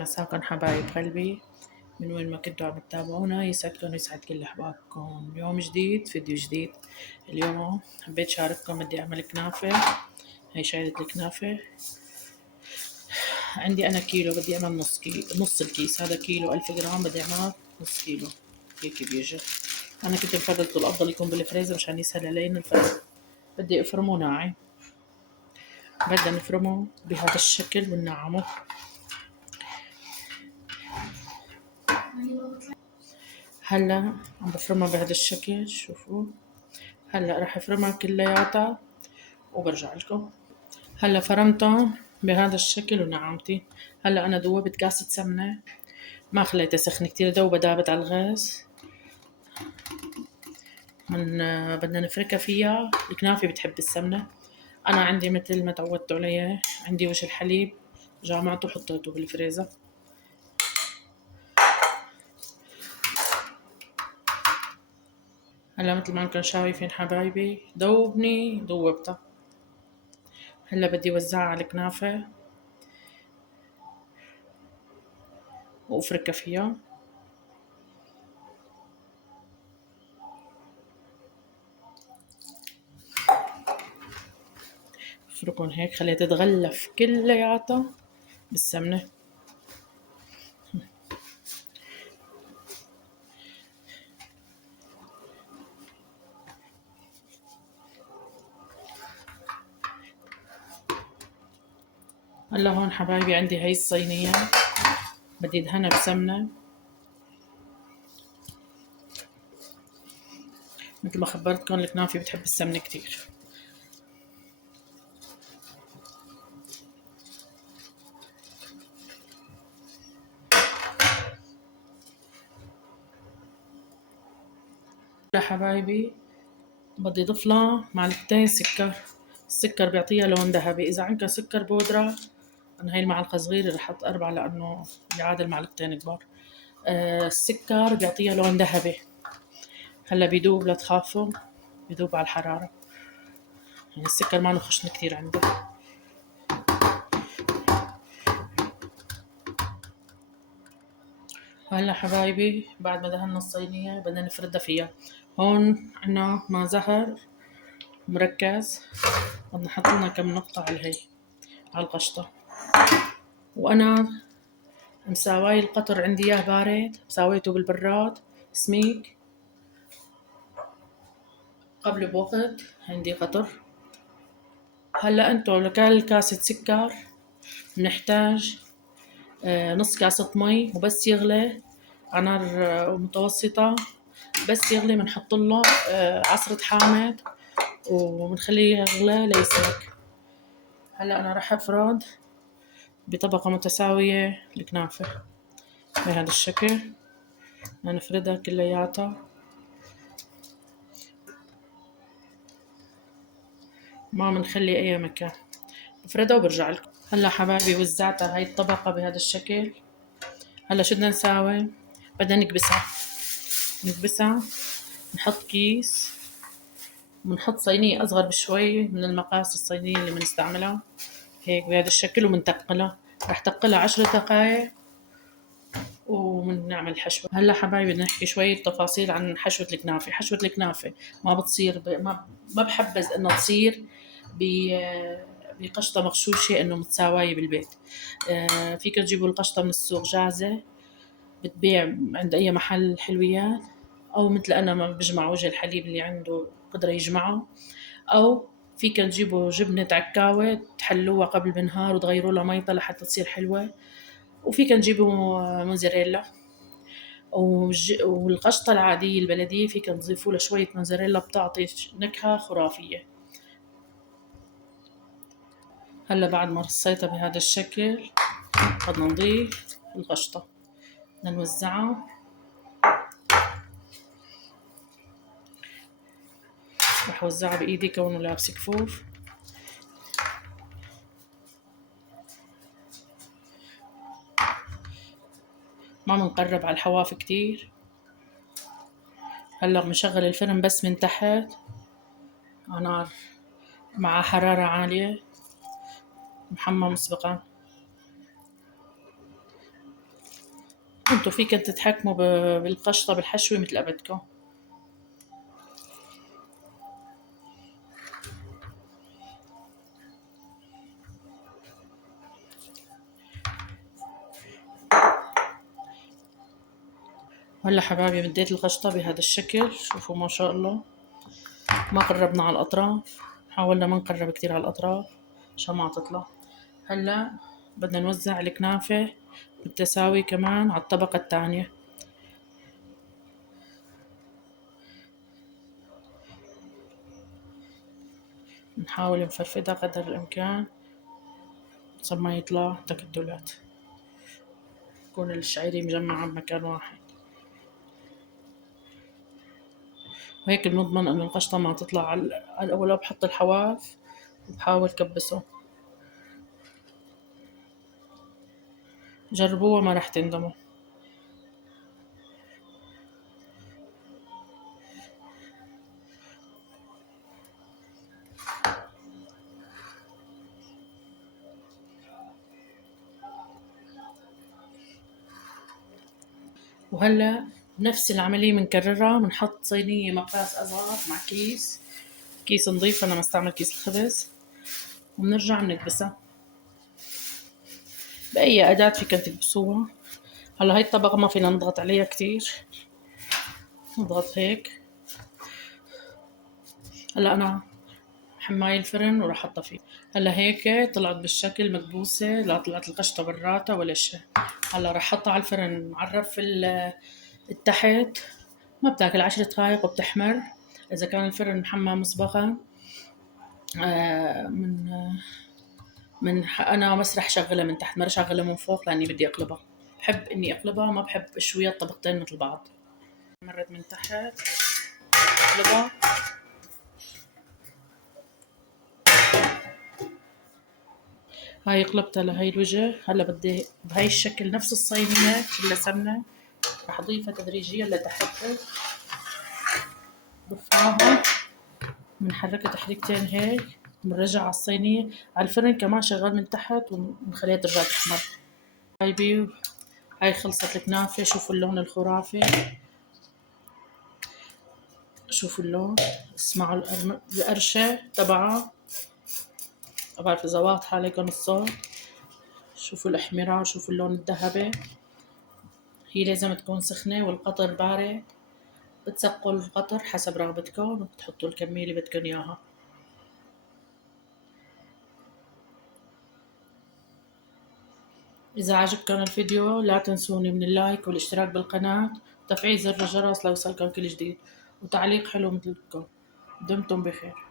مساكن حبايب قلبي، من وين ما كنتوا عم تتابعونا يسعدكم ويسعد كل أحبابكم. يوم جديد فيديو جديد. اليوم حبيت شارككم، بدي أعمل كنافة. هاي شايلة الكنافة عندي أنا كيلو، بدي أعمل نص الكيس. هذا كيلو 1000 جرام، بدي أعمل نص كيلو. هيك بيجي. أنا كنت مفردته، الأفضل يكون بالفريزر مشان يسهل علينا الفرد. بدي أفرمه ناعم. بدنا نفرمه بهذا الشكل وننعمه. هلا عم بفرمها بهذا الشكل، شوفوا. هلا راح افرمها كلياتها وبرجع لكم. هلا فرمتها بهذا الشكل ونعمتي. هلا انا دوبت كاسة سمنة، ما خليتها سخنة كتير، دوبها دابت على الغاز. من بدنا نفركها فيها. الكنافة بتحب السمنة. انا عندي مثل ما تعودتوا عليه، عندي وش الحليب جامعته وحطيته بالفريزر. هلا مثل ما انكم شايفين حبايبي دوبتها. هلا بدي وزعها على الكنافة وافركها فيها. افركن هيك، خليها تتغلف كلياتها بالسمنة. هلا هون حبايبي عندي هاي الصينية، بدي ادهنها بسمنة مثل ما خبرتكم. الكنافة بتحب السمنة كتير. هلا حبايبي بدي اضيف لها معلقتين سكر. السكر بيعطيها لون ذهبي. اذا عندك سكر بودرة، انا هاي المعلقة صغيرة رح احط 4 لانه بالعادة المعلقتين كبار. السكر بيعطيها لون ذهبي. هلا بيدوب، لا تخافوا، بيدوب على الحرارة. يعني السكر ما خشن كتير عندي. هلا حبايبي بعد ما دهنا الصينية بدنا نفردها فيها. هون عنا ماء زهر مركز، بدنا نحط لنا كم نقطة على القشطة. وأنا مساواي القطر عندي إياه بارد، مساويته بالبراد سميك قبل بوقت. عندي قطر. هلا انتو لكل كاسة سكر بنحتاج نص كاسة مي، وبس يغلي على نار متوسطة. بس يغلي بنحط له عصرة حامض وبنخليه يغلي ليسلك. هلا انا راح افرد بطبقة متساوية الكنافة بهذا الشكل. نفردها كلياتها، ما بنخلي اي مكان. بفردها وبرجع لكم. هلا حبايبي وزعتها هاي الطبقة بهذا الشكل. هلا شو بدنا نساوي؟ بدنا نكبسها. نحط كيس، بنحط صينية أصغر بشوي من المقاس الصينية اللي بنستعملها، هيك بهذا الشكل، وبنتقلها. رح تقلها 10 دقايق وبنعمل حشوة. هلا حبايبي بدنا نحكي شوية تفاصيل عن حشوة الكنافة. حشوة الكنافة ما بتصير ما بحبذ إنها تصير بقشطة مغشوشة إنه متساواية بالبيت. فيك تجيبوا القشطة من السوق جاهزة، بتبيع عند أي محل حلويات، أو مثل أنا ما بجمع وجه الحليب اللي عنده قدرة يجمعه، أو فيك تجيبوا جبنة عكاوة تحلوها قبل بنهار وتغيروا لها ميطة لحتى تصير حلوة. وفيك تجيبوا موزاريلا. والقشطة العادية البلدية فيك تضيفوا لها شوية موزاريلا، بتعطي نكهة خرافية. هلا بعد ما رصيتها بهذا الشكل بدنا نضيف القشطة. بدنا نوزعها. رح اوزعها بايدي كونه لابس كفوف. ما بنقرب على الحواف كتير. هلا بنشغل الفرن بس من تحت على نار مع حرارة عالية، محمى مسبقا. انتوا فيكن تتحكموا بالقشطة بالحشوة مثل أبدكم. هلا حبايبي مديت القشطة بهذا الشكل، شوفوا ما شاء الله. ما قربنا على الأطراف، حاولنا ما نقرب كتير على الأطراف عشان ما تطلع. هلا بدنا نوزع الكنافة بالتساوي كمان على الطبقة الثانية. نحاول نفرفدها قدر الإمكان عشان ما يطلع تكتلات، يكون الشعيري مجمعة بمكان واحد، وهيك بنضمن إنه القشطة ما تطلع على الأول. بحط الحواف وبحاول كبسه، جربوها ما رح تندموا. وهلا نفس العملية بنكررها، بنحط صينية مقاس أصغر مع كيس نظيف، أنا بستعمل كيس الخبز، وبنرجع بنكبسها بأي أداة فيكن تكبسوها. هلا هاي الطبقة ما فينا نضغط عليها كتير، نضغط هيك. هلا أنا حماي الفرن وراح احطها فيه. هلا هيك طلعت بالشكل مكبوسة، لا طلعت القشطة براتها ولا شيء. هلا راح احطها على الفرن على الرف التحت، ما بتاكل 10 دقايق وبتحمر. اذا كان الفرن محمى مسبقا من انا بس رح شغلها من تحت، ما رح شغلها من فوق لاني بدي اقلبها. بحب اني اقلبها، ما بحب اشويها طبقتين مثل بعض. مرت من تحت اقلبها. هاي قلبتها لهي الوجه. هلا بدي بهاي الشكل نفس الصينية كلها سمنة، رح اضيفها تدريجيا لتحت، برفعها بنحركها تحريكتين هيك، بنرجع على الصينية على الفرن كمان شغال من تحت، وبنخليها ترجع تحمر. هاي هاي خلصت الكنافة، شوفوا اللون الخرافي، شوفوا اللون، اسمعوا القرشة تبعها، ما بعرف إذا واضحة عليكم الصوت. شوفوا الإحمرار، شوفوا اللون الذهبي. هي لازم تكون سخنة والقطر بارد، بتسقوا القطر حسب رغبتكم وبتحطوا الكمية اللي بدكن إياها. إذا عجبكم الفيديو لا تنسوني من اللايك والاشتراك بالقناة وتفعيل زر الجرس ليوصلكم كل جديد، وتعليق حلو مثلكم. دمتم بخير.